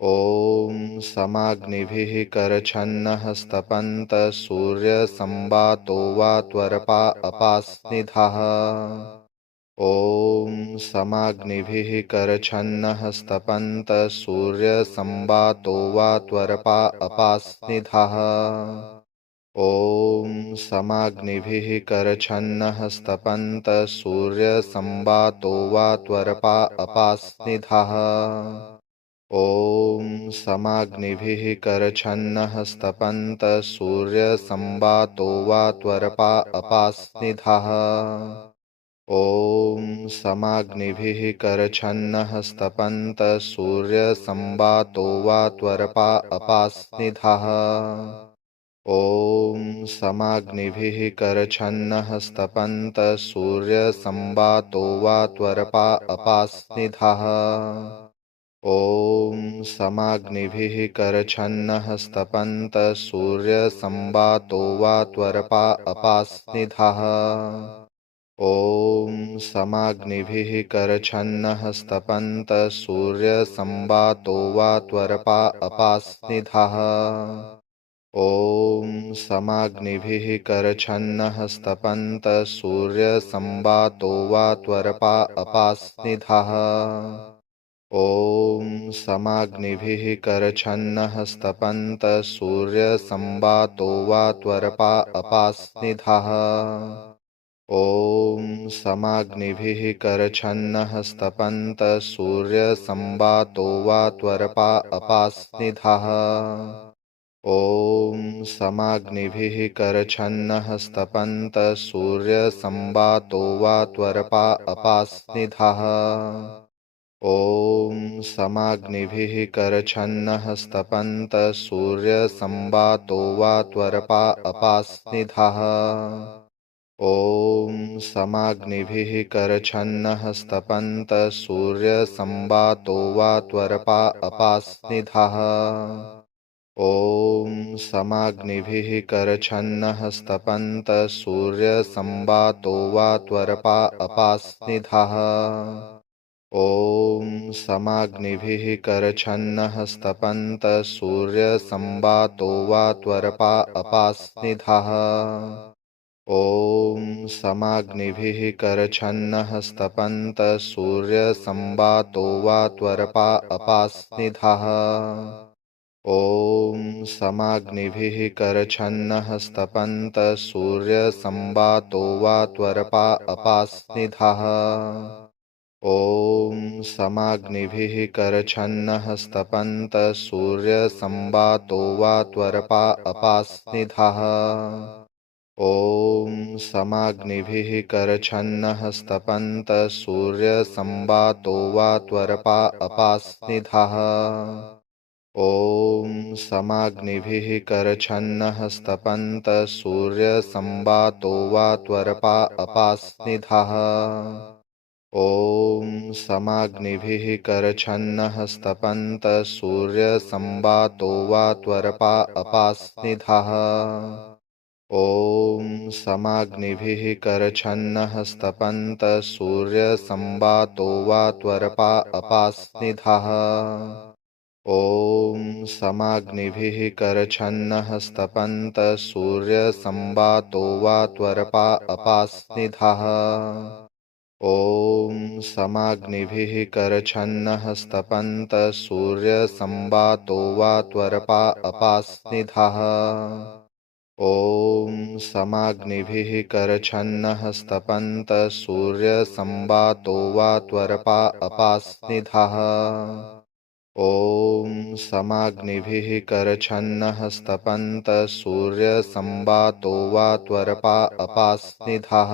ॐ समाग्निभिः करछन्नः स्तपन्तः सूर्यसंवातो वा त्वरपा अपास्निधः। ॐ समाग्निभिः करछन्नः स्तपन्तः सूर्यसंवातो वा त्वरपा अपास्निधः। ॐ समाग्निभिः करछन्नः स्तपन्तः सूर्यसंवातो वा त्वरपा अपास्निधः। ॐ समाग्निभिः करछन्नः स्तपन्तः सूर्यसंवातो वा त्वरपा अपास्निधः। ॐ समाग्निभिः करछन्नः स्तपन्तः सूर्यसंवातो वा त्वरपा अपास्निधः। ॐ समाग्निभिः करछन्नः स्तपन्तः सूर्यसंवातो वा त्वरपा अपास्निधः। ॐ समाग्निभिः करछन्नः स्तपन्तः सूर्यसंवातो वा त्वरपा अपास्निधः। ॐ समाग्निभिः करछन्नः स्तपन्तः सूर्यसंवातो वा त्वरपा अपास्निधः। ॐ समाग्निभिः करछन्नः स्तपन्तः सूर्यसंवातो वा त्वरपा अपास्निधः। ॐ समाग्निभिः करछन्नः स्तपन्तः सूर्यसंवातो वा त्वरपा अपास्निधः। ॐ समाग्निभिः करछन्नः स्तपन्तः सूर्यसंवातो वा त्वरपा अपास्निधः। ॐ समाग्निभिः करछन्नः स्तपन्तः सूर्यसंवातो वा त्वरपा अपास्निधः। ॐ समाग्निभिः करछन्नः स्तपन्तः सूर्यसंवातो वा त्वरपा अपास्निधः। ॐ समाग्निभिः करछन्नः स्तपन्तः सूर्यसंवातो वा त्वरपा अपास्निधः। ॐ समाग्निभिः करछन्नः स्तपन्तः सूर्यसंवातो वा त्वरपा अपास्निधः। ॐ समाग्निभिः करछन्नः स्तपन्तः सूर्यसंवातो वा त्वरपा अपास्निधः। ॐ समाग्निभिः करछन्नः स्तपन्तः सूर्यसंवातो वा त्वरपा अपास्निधः। ॐ समाग्निभिः करछन्नः स्तपन्तः सूर्यसंवातो वा त्वरपा अपास्निधः। ॐ समाग्निभिः करछन्नः स्तपन्तः सूर्यसंवातो वा त्वरपा अपास्निधः। ॐ समाग्निभिः करछन्नः स्तपन्तः सूर्यसंवातो वा त्वरपा अपास्निधः। ॐ समाग्निभिः करछन्नः स्तपन्तः सूर्यसंवातो वा त्वरपा अपास्निधः। ॐ समाग्निभिः करछन्नः स्तपन्तः सूर्यसंवातो वा त्वरपा अपास्निधः। ॐ समाग्निभिः करछन्नः स्तपन्तः सूर्यसंवातो वा त्वरपा अपास्निधः। ॐ समाग्निभिः करछन्नः स्तपन्तः सूर्यसंवातो वा त्वरपा अपास्निधः। ॐ समाग्निभिः करछन्नः स्तपन्तः सूर्यसंवातो वा त्वरपा अपास्निधः। ॐ समाग्निभिः करछन्नः स्तपन्तः सूर्यसंवातो वा त्वरपा अपास्निधः। ॐ समाग्निभिः करछन्नः स्तपन्तः सूर्यसंवातो वा त्वरपा अपास्निधः।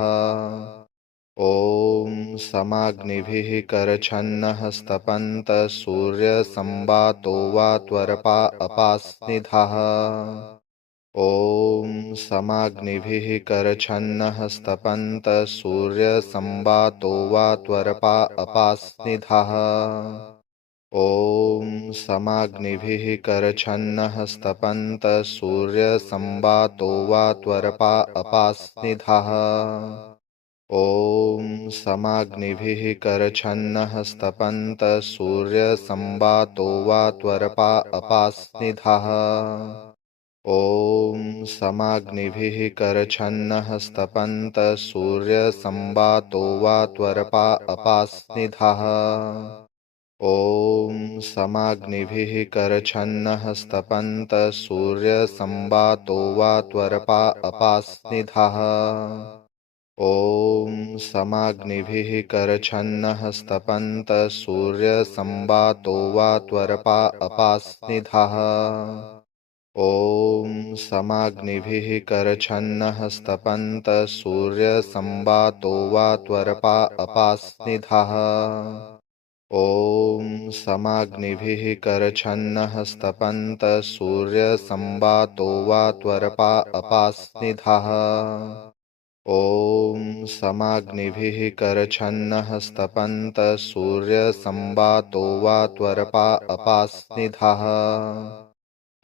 ॐ समाग्निभिः करछन्नः स्तपन्तः सूर्यसंवातो वा त्वरपा अपास्निधः। ॐ समाग्निभिः करछन्नः स्तपन्तः सूर्यसंवातो वा त्वरपा अपास्निधः। ॐ समाग्निभिः करछन्नः स्तपन्तः सूर्यसंवातो वा त्वरपा अपास्निधः। ॐ समाग्निभिः करछन्नः स्तपन्तः सूर्यसंवातो वा त्वरपा अपास्निधः। ॐ समाग्निभिः करछन्नः स्तपन्तः सूर्यसंवातो वा त्वरपा अपास्निधः। ॐ समाग्निभिः करछन्नः स्तपन्तः सूर्यसंवातो वा त्वरपा अपास्निधः। ॐ समाग्निभिः करछन्नः स्तपन्तः सूर्यसंवातो वा त्वरपा अपास्निधः। ॐ समाग्निभिः करछन्नः स्तपन्तः सूर्यसंवातो वा त्वरपा अपास्निधः। ॐ समाग्निभिः करछन्नः स्तपन्तः सूर्यसंवातो वा त्वरपा अपास्निधः। ॐ समाग्निभिः करछन्नः स्तपन्तः सूर्यसंवातो वा त्वरपा अपास्निधः।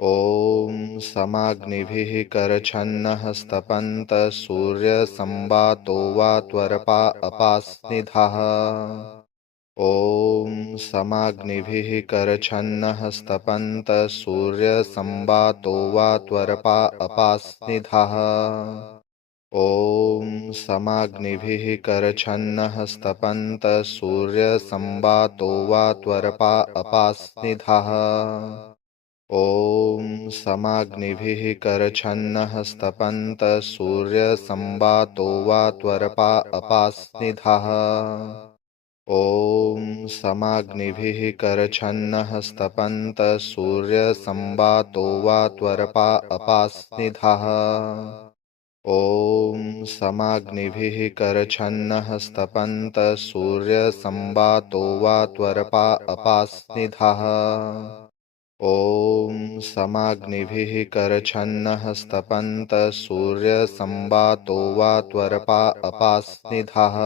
ॐ समाग्निभिः करछन्नः स्तपन्तः सूर्यसंवातो वा त्वरपा अपास्निधः। ॐ समाग्निभिः करछन्नः स्तपन्तः सूर्यसंवातो वा त्वरपा अपास्निधः। ॐ समाग्निभिः करछन्नः स्तपन्तः सूर्यसंवातो वा त्वरपा अपास्निधः। ॐ समाग्निभिः करछन्नः स्तपन्तः सूर्यसंवातो वा त्वरपा अपास्निधः। ॐ समाग्निभिः करछन्नः स्तपन्तः सूर्यसंवातो वा त्वरपा अपास्निधः। ॐ समाग्निभिः करछन्नः स्तपन्तः सूर्यसंवातो वा त्वरपा अपास्निधः। ॐ समाग्निभिः करछन्नः स्तपन्तः सूर्यसंवातो वा त्वरपा अपास्निधः।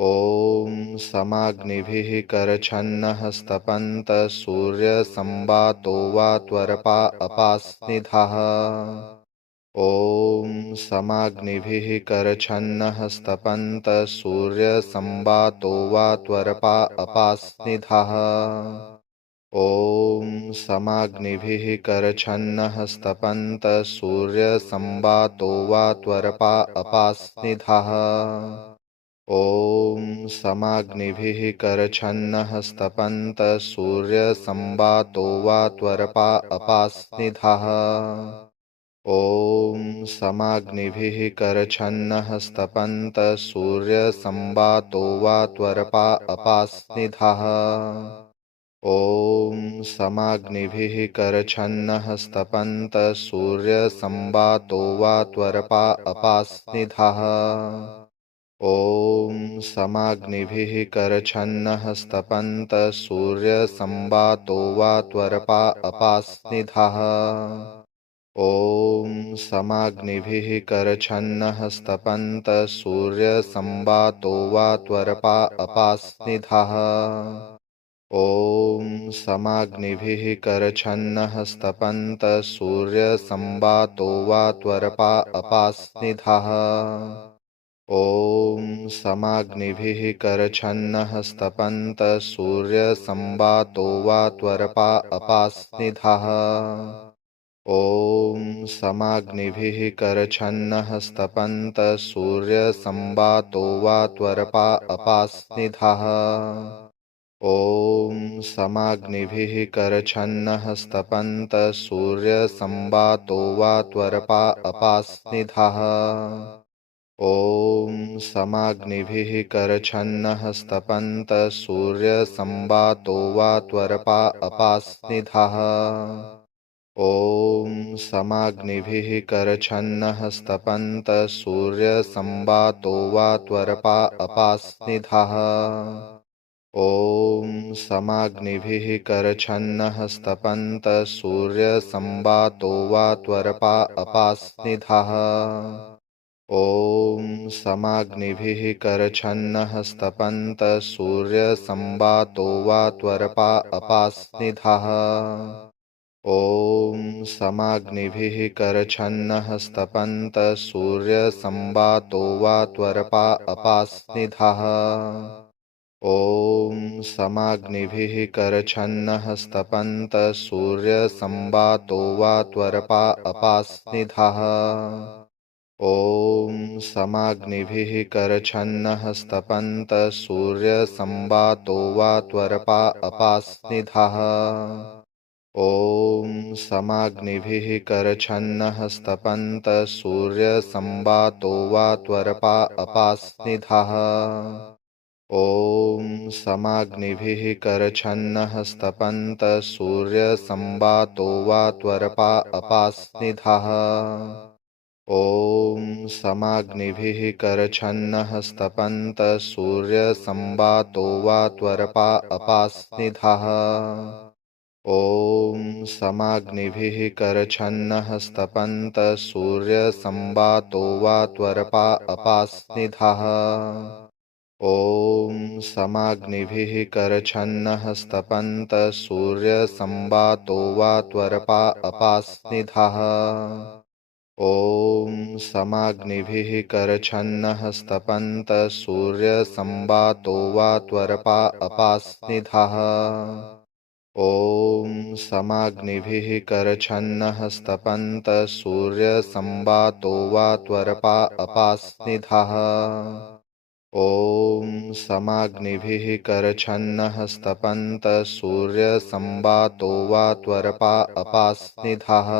ॐ समाग्निभिः करछन्नः स्तपन्तः सूर्यसंवातो वा त्वरपा अपास्निधः। ॐ समाग्निभिः करछन्नः स्तपन्तः सूर्यसंवातो वा त्वरपा अपास्निधः। ॐ समाग्निभिः करछन्नः स्तपन्तः सूर्यसंवातो वा त्वरपा अपास्निधः। ॐ समाग्निभिः करछन्नः स्तपन्तः सूर्यसंवातो वा त्वरपा अपास्निधः। ॐ समाग्निभिः करछन्नः स्तपन्तः सूर्यसंवातो वा त्वरपा अपास्निधः। ॐ समाग्निभिः करछन्नः स्तपन्तः सूर्यसंवातो वा त्वरपा अपास्निधः। ॐ समाग्निभिः करछन्नः स्तपन्तः सूर्यसंवातो वा त्वरपा अपास्निधः। ॐ समाग्निभिः करछन्नः स्तपन्तः सूर्यसंवातो वा त्वरपा अपास्निधः। ॐ समाग्निभिः करछन्नः स्तपन्तः सूर्यसंवातो वा त्वरपा अपास्निधः। ॐ समाग्निभिः करछन्नः स्तपन्तः सूर्यसंवातो वा त्वरपा अपास्निधः। ॐ समाग्निभिः करछन्नः स्तपन्तः सूर्यसंवातो वा त्वरपा अपास्निधः। ॐ समाग्निभिः करछन्नः स्तपन्तः सूर्यसंवातो वा त्वरपा अपास्निधः। ॐ समाग्निभिः करछन्नः स्तपन्तः सूर्यसंवातो वा त्वरपा अपास्निधः। ॐ समाग्निभिः करछन्नः स्तपन्तः सूर्यसंवातो वा त्वरपा अपास्निधः। ॐ समाग्निभिः करछन्नः स्तपन्तः सूर्यसंवातो वा त्वरपा अपास्निधः। ॐ समाग्निभिः करछन्नः स्तपन्तः सूर्यसंवातो वा त्वरपा अपास्निधः। ॐ समाग्निभिः करछन्नः स्तपन्तः सूर्यसंवातो वा त्वरपा अपास्निधः। ॐ समाग्निभिः करछन्नः स्तपन्तः सूर्यसंवातो वा त्वरपा अपास्निधः। ॐ समाग्निभिः करछन्नः स्तपन्तः सूर्यसंवातो वा त्वरपा अपास्निधः। ॐ समाग्निभिः करछन्नः स्तपन्तः सूर्यसंवातो वा त्वरपा अपास्निधः। ॐ समाग्निभिः करछन्नः स्तपन्तः सूर्यसंवातो वा त्वरपा अपास्निधः। ॐ समाग्निभिः करछन्नः स्तपन्तः सूर्यसंवातो वा त्वरपा अपास्निधः। ॐ समाग्निभिः करछन्नः स्तपन्तः सूर्यसंवातो वा त्वरपा अपास्निधः। ॐ समाग्निभिः करछन्नः स्तपन्तः सूर्यसंवातो वा त्वरपा अपास्निधः। ॐ समाग्निभिः करछन्नः स्तपन्तः सूर्यसंवातो वा त्वरपा अपास्निधः। ॐ समाग्निभिः करछन्नः स्तपन्तः सूर्यसंवातो वा त्वरपा अपास्निधः। ॐ समाग्निभिः करछन्नः स्तपन्तः सूर्यसंवातो वा त्वरपा अपास्निधः।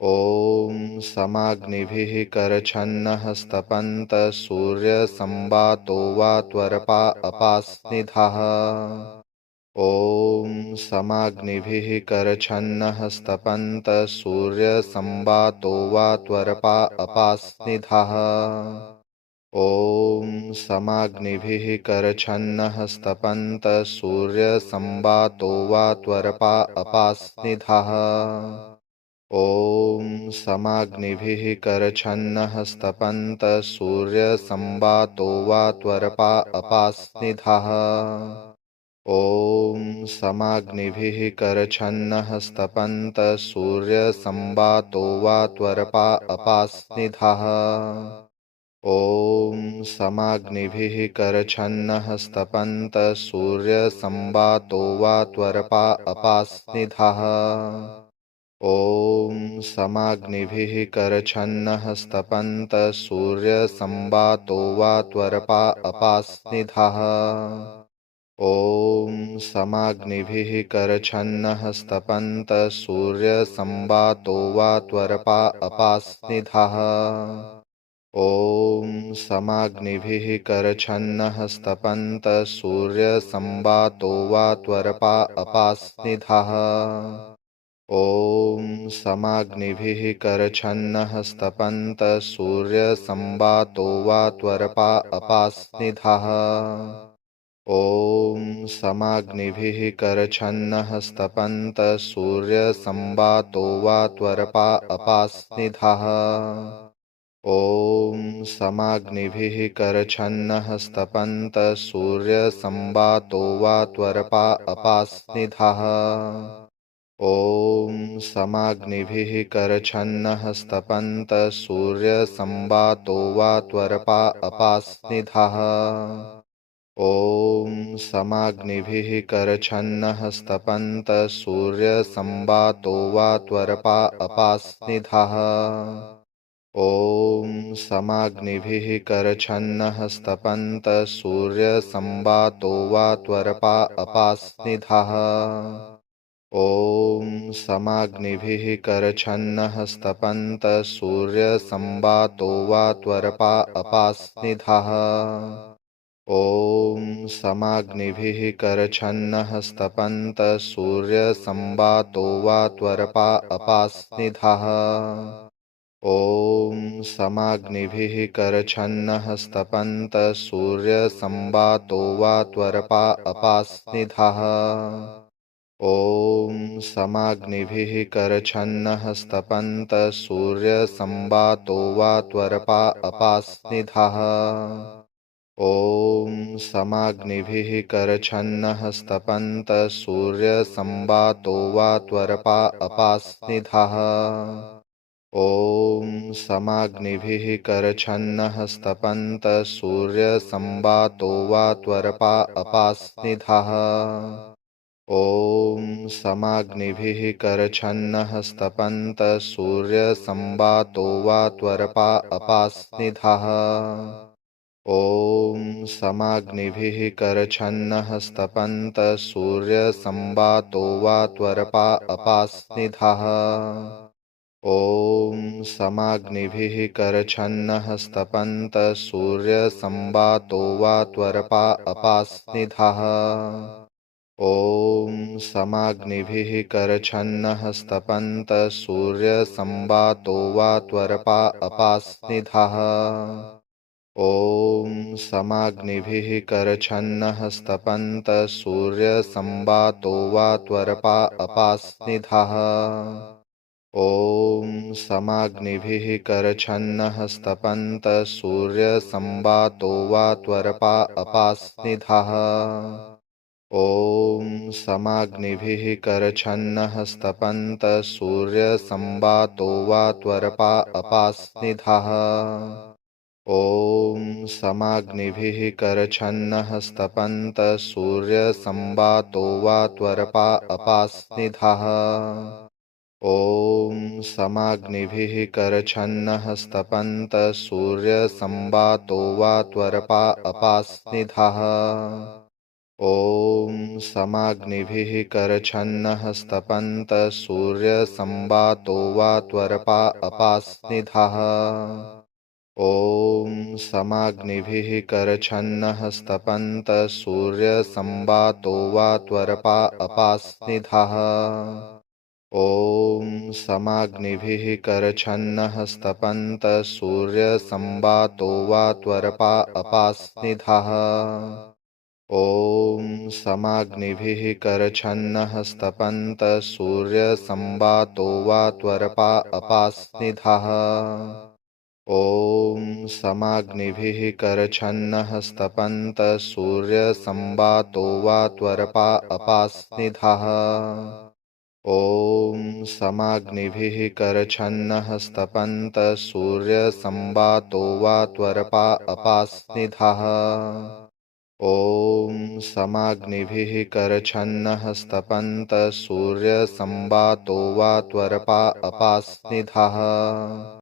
ॐ समाग्निभिः करछन्नः स्तपन्तः सूर्यसंवातो वा त्वरपा अपास्निधः। ॐ समाग्निभिः करछन्नः स्तपन्तः सूर्यसंवातो वा त्वरपा अपास्निधः। ॐ समाग्निभिः करछन्नः स्तपन्तः सूर्यसंवातो वा त्वरपा अपास्निधः। ॐ समाग्निभिः करछन्नः स्तपन्तः सूर्यसंवातो वा त्वरपा अपास्निधः। ॐ समाग्निभिः करछन्नः स्तपन्तः सूर्यसंवातो वा त्वरपा अपास्निधः। ॐ समाग्निभिः करछन्नः स्तपन्तः सूर्यसंवातो वा त्वरपा अपास्निधः। ॐ समाग्निभिः करछन्नः स्तपन्तः सूर्यसंवातो वा त्वरपा अपास्निधः। ॐ समाग्निभिः करछन्नः स्तपन्तः सूर्यसंवातो वा त्वरपा अपास्निधः। ॐ समाग्निभिः करछन्नः स्तपन्तः सूर्यसंवातो वा त्वरपा अपास्निधः। ॐ समाग्निभिः करछन्नः स्तपन्तः सूर्यसंवातो वा त्वरपा अपास्निधः। ॐ समाग्निभिः करछन्नः स्तपन्तः सूर्यसंवातो वा त्वरपा अपास्निधः। ॐ समाग्निभिः करछन्नः स्तपन्तः सूर्यसंवातो वा त्वरपा अपास्निधः। ॐ समाग्निभिः करछन्नः स्तपन्तः सूर्यसंवातो वा त्वरपा अपास्निधः। ॐ समाग्निभिः करछन्नः स्तपन्तः सूर्यसंवातो वा त्वरपा अपास्निधः। ॐ समाग्निभिः करछन्नः स्तपन्तः सूर्यसंवातो वा त्वरपा अपास्निधः। ॐ समाग्निभिः करछन्नः स्तपन्तः सूर्यसंवातो वा त्वरपा अपास्निधः। ॐ समाग्निभिः करछन्नः स्तपन्तः सूर्यसंवातो वा त्वरपा अपास्निधः। ॐ समाग्निभिः करछन्नः स्तपन्तः सूर्यसंवातो वा त्वरपा अपास्निधः। ॐ समाग्निभिः करछन्नः स्तपन्तः सूर्यसंवातो वा त्वरपा अपास्निधः। ॐ समाग्निभिः करछन्नः स्तपन्तः सूर्यसंवातो वा त्वरपा अपास्निधः। ॐ समाग्निभिः करछन्नः स्तपन्तः सूर्यसंवातो वा त्वरपा अपास्निधः। ॐ समाग्निभिः करछन्नः स्तपन्तः सूर्यसंवातो वा त्वरपा अपास्निधः। ॐ समाग्निभिः करछन्नः स्तपन्तः सूर्यसंवातो वा त्वरपा अपास्निधः। ॐ समाग्निभिः करछन्नः स्तपन्तः सूर्यसंवातो वा त्वरपा अपास्निधः। ॐ समाग्निभिः करछन्नः स्तपन्तः सूर्यसंवातो वा त्वरपा अपास्निधः। ॐ समाग्निभिः करछन्नः स्तपन्तः सूर्यसंवातो वा त्वरपा अपास्निधः। ॐ समाग्निभिः करछन्नः स्तपन्तः सूर्यसंवातो वा त्वरपा अपास्निधः। ॐ समाग्निभिः करछन्नः स्तपन्तः सूर्यसंवातो वा त्वरपा अपास्निधः। ॐ समाग्निभिः करछन्नः स्तपन्तः सूर्यसंवातो वा त्वरपा अपास्निधः। ॐ समाग्निभिः करछन्नः स्तपन्तः सूर्यसंवातो वा त्वरपा अपास्निधः। ॐ समाग्निभिः करछन्नः स्तपन्तः सूर्यसंवातो वा त्वरपा अपास्निधः। ॐ समाग्निभिः करछन्नः स्तपन्तः सूर्यसंवातो वा त्वरपा अपास्निधः। ॐ समाग्निभिः करछन्नः स्तपन्तः सूर्यसंवातो वा त्वरपा अपास्निधः। ॐ समाग्निभिः करछन्नः स्तपन्तः सूर्यसंवातो वा त्वरपा अपास्निधः। ॐ समाग्निभिः करछन्नः स्तपन्तः सूर्यसंवातो वा त्वरपा अपास्निधः। ॐ समाग्निभिः करछन्नः स्तपन्तः सूर्यसंवातो वा त्वरपा अपास्निधः। ॐ समाग्निभिः करछन्नः स्तपन्तः सूर्यसंवातो वा त्वरपा अपास्निधः।